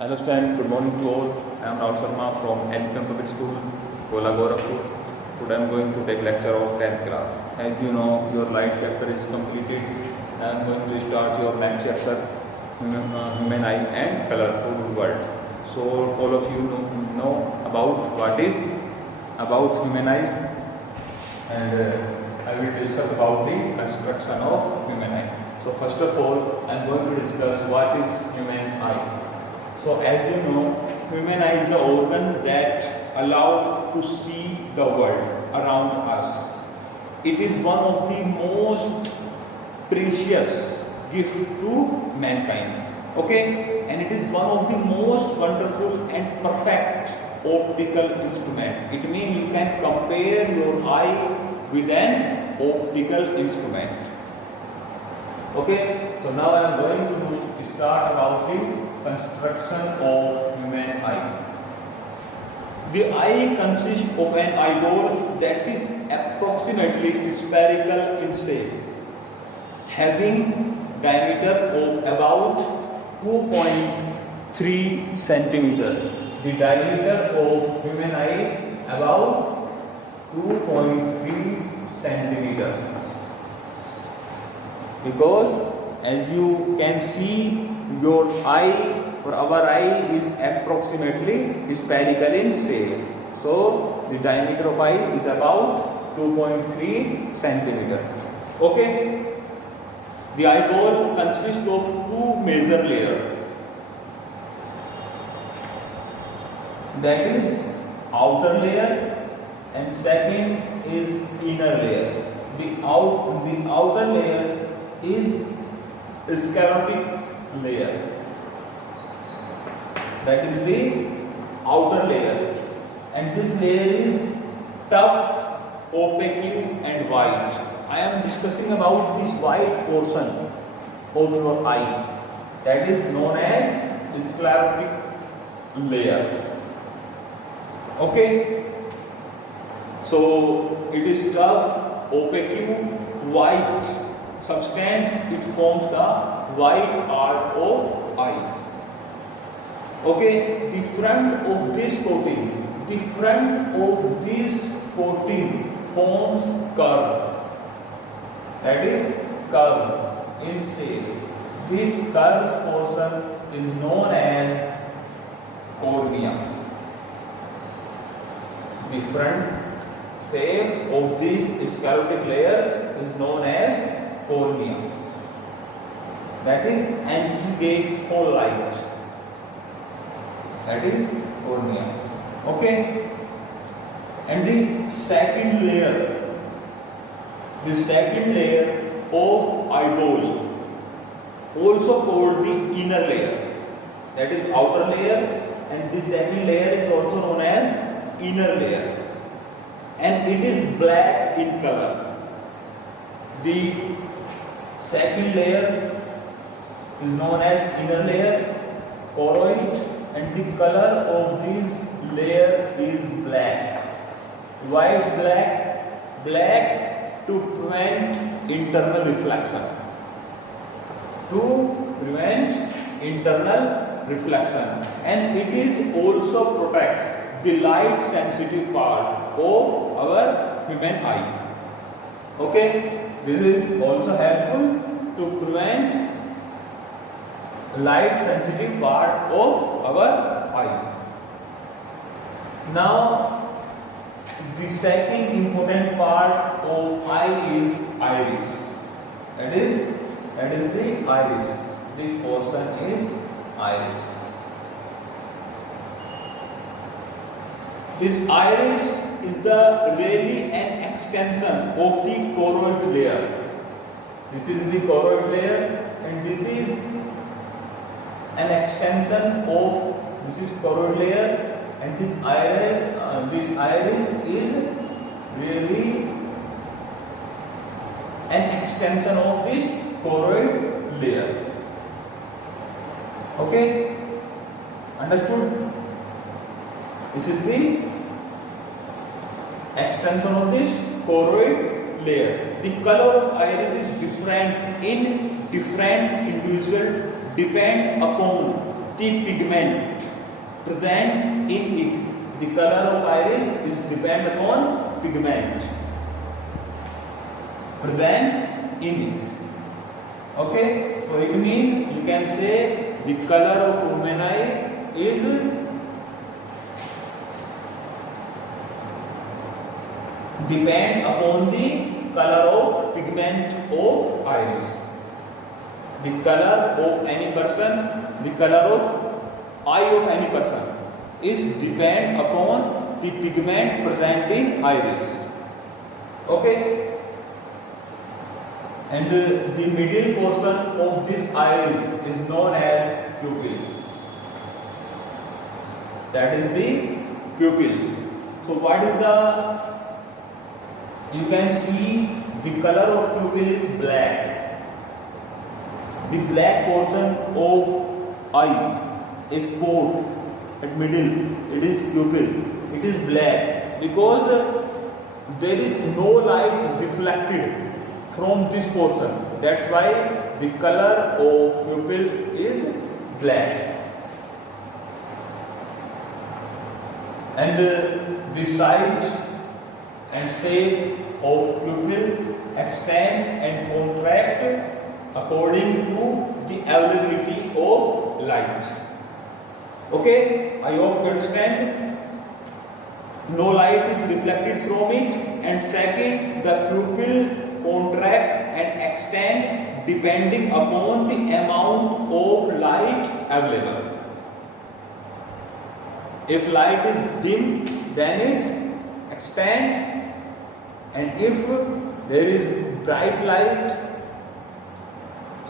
Hello students, good morning to all. I am Rahul Sharma from NPM Public School, Kola Gorakhpur. Today I am going to take lecture of 10th class. As you know, your light chapter is completed. I am going to start your next chapter, Human Eye and Colorful World. So all of you know about what is about human eye, and I will discuss about the construction of human eye. So first of all, I am going to discuss what is human eye. So as you know, human eye is the organ that allows to see the world around us. It is one of the most precious gift to mankind. Okay, and it is one of the most wonderful and perfect optical instrument. It means you can compare your eye with an optical instrument. Okay, so now I am going to start about the construction of human eye. The eye consists of an eyeball that is approximately spherical in shape, having diameter of about 2.3 centimeter. The diameter of human eye about 2.3 centimeter. Because as you can see, your eye or our eye is approximately spherical in shape. So the diameter of eye is about 2.3 centimeter. Okay. The eyeball consists of two major layers. That is outer layer and second is inner layer. The outer layer is sclerotic layer. That is the outer layer, and this layer is tough, opaque and white. I am discussing about this white portion of your eye, that is known as sclerotic layer. Okay, so it is tough, opaque, white substance. It forms the white part of eye. Okay, the front of this coating forms curve. That is curve in shape. This curved portion is known as cornea. The front shape of this sclerotic layer is known as cornea. That is anti-gate for light. That is cornea. Okay. And the second layer of eyeball, also called the inner layer. That is outer layer, and this second layer is also known as inner layer. And it is black in color. The second layer is known as inner layer, choroid, and the color of this layer is black. Why is black? Black to prevent internal reflection. To prevent internal reflection, and it is also protect the light sensitive part of our human eye. Okay, this is also helpful to prevent light sensitive part of our eye. Now the second important part of eye is iris. That is the iris. This portion is iris. This iris is really an extension of the choroid layer. This is the choroid layer, and this is an extension of this choroid layer, and this iris is really an extension of this choroid layer. Okay, understood? This is the extension of this choroid layer. The color of iris is different in different individual depend upon the pigment present in it. The color of iris is depend upon pigment present in it. Okay, so it means you can say the color of human eye is depend upon the color of pigment of iris. The color of any person, the color of eye of any person is depend upon the pigment present in iris. Okay, and the middle portion of this iris is known as pupil. That is the pupil. So what is the, you can see the color of pupil is black. The black portion of eye is spot at middle, it is pupil. It is black because there is no light reflected from this portion. That's why the color of pupil is black. And the size and shape of pupil extend and contract according to the availability of light. Okay, I hope you understand. No light is reflected from it, and second, the pupil contract and extend depending upon the amount of light available. If light is dim, then it expand, and if there is bright light,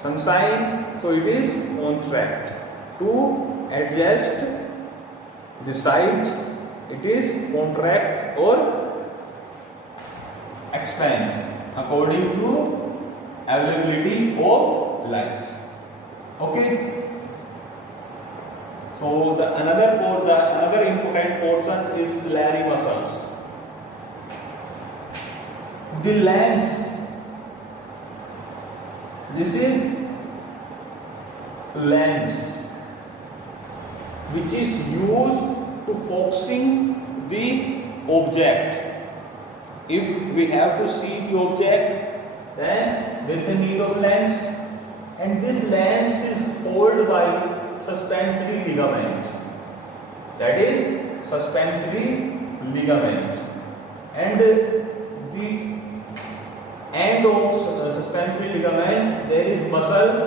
sunshine, so it is contract. To adjust the size, it is contract or expand according to availability of light. Okay. So the another important portion is ciliary muscles. The lens. This is lens, which is used to focusing the object. If we have to see the object, then there is a need of lens, and this lens is held by suspensory ligament. That is suspensory ligament, and the end of suspensory ligament there is muscles,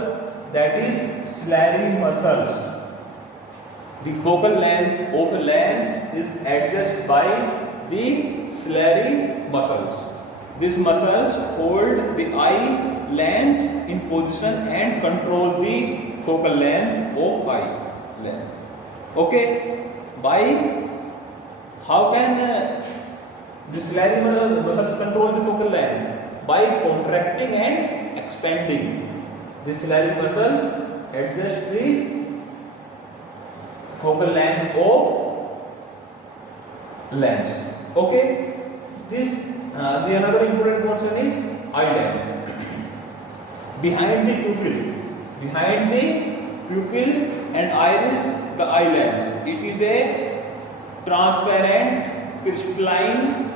that is ciliary muscles. The focal length of a lens is adjusted by the ciliary muscles. These muscles hold the eye lens in position and control the focal length of eye lens. Okay, by how can the ciliary muscles control the focal length? By contracting and expanding. The ciliary muscles adjust the focal length of lens. Okay, this the another important portion is eye lens. Behind the pupil and iris, the eye lens. It is a transparent crystalline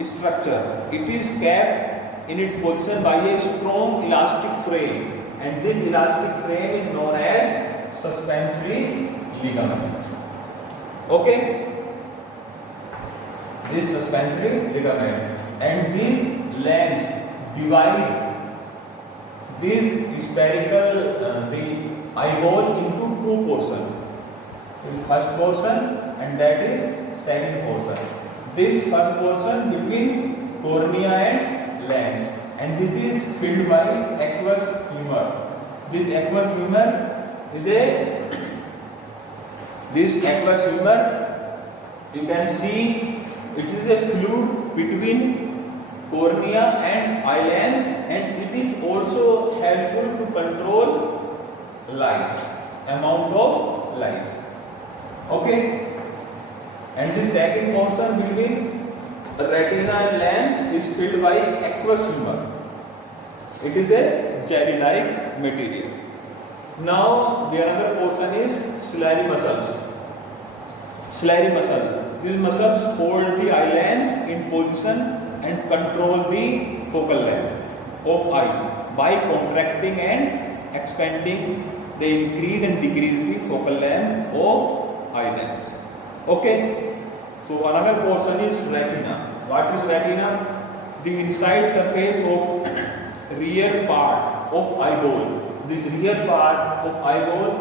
structure. It is kept in its position by a strong elastic frame, and this elastic frame is known as suspensory ligament. Okay, this suspensory ligament, and this lens divide this spherical the eyeball into two portions. The first portion and that is second portion. This first portion between cornea and lens, and this is filled by aqueous humor. This aqueous humor is this aqueous humor, you can see it is a fluid between cornea and eye lens, and it is also helpful to control light, amount of light. Okay, and the second portion between retina and lens is filled by aqueous humor. It is a jelly-like material. Now the another portion is ciliary muscles. Ciliary muscle. These muscles hold the eyelids in position and control the focal length of eye by contracting and expanding. They increase and decrease the focal length of eyelids. Okay. So another portion is retina. What is retina? The inside surface of rear part of eyeball. This rear part of eyeball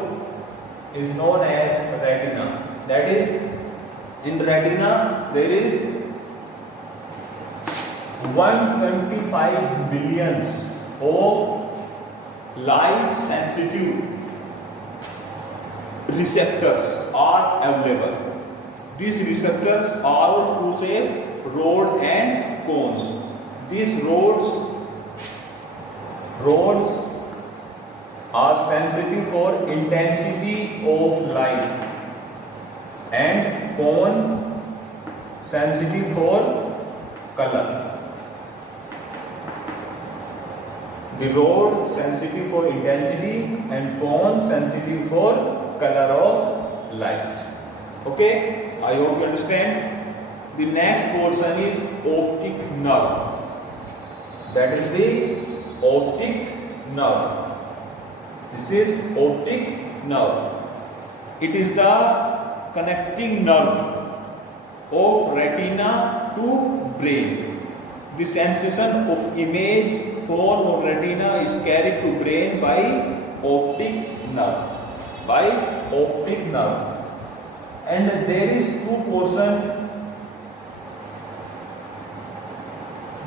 is known as retina. That is, in retina there is 125 billions of light sensitive receptors are available. These receptors are two shape, rod and cones. These rods are sensitive for intensity of light and cone sensitive for color. The rod sensitive for intensity and cone sensitive for color of light. Okay, I hope you understand. The next portion is optic nerve. That is the optic nerve. This is optic nerve. It is the connecting nerve of retina to brain. The sensation of image formed on retina is carried to brain by optic nerve. And there is two portion.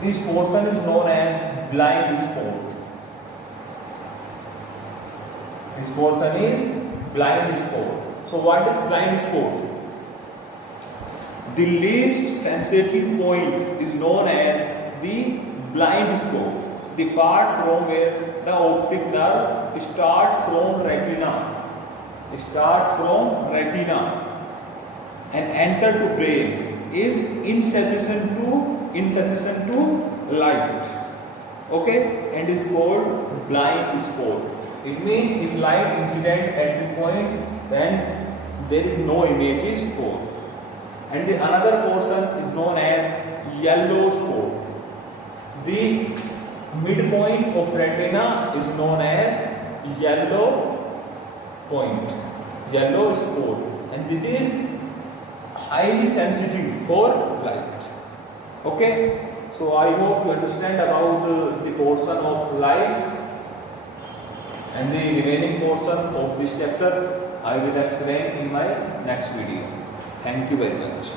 This portion is known as blind spot. This portion is blind spot. So what is blind spot? The least sensitive point is known as the blind spot. The part from where the optic nerve starts from retina and enter to brain is in cessation to light. Okay, and is called blind spot. It means if light incident at this point, then there is no images formed. And the another portion is known as yellow spot. The midpoint of retina is known as yellow spot, and this is highly sensitive for light. Okay, so I hope you understand about the portion of light, and the remaining portion of this chapter I will explain in my next video. Thank you very much.